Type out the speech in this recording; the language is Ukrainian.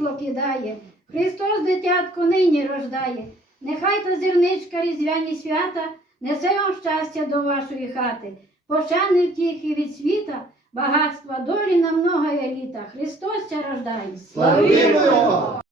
світло кидає, Христос дитятко нині рождає. Нехай та зірничка різдвяні свята несе вам щастя до вашої хати, пошани втіхи від світа, багатства долі на многое літа. Христос ся рождає. Славімо Його!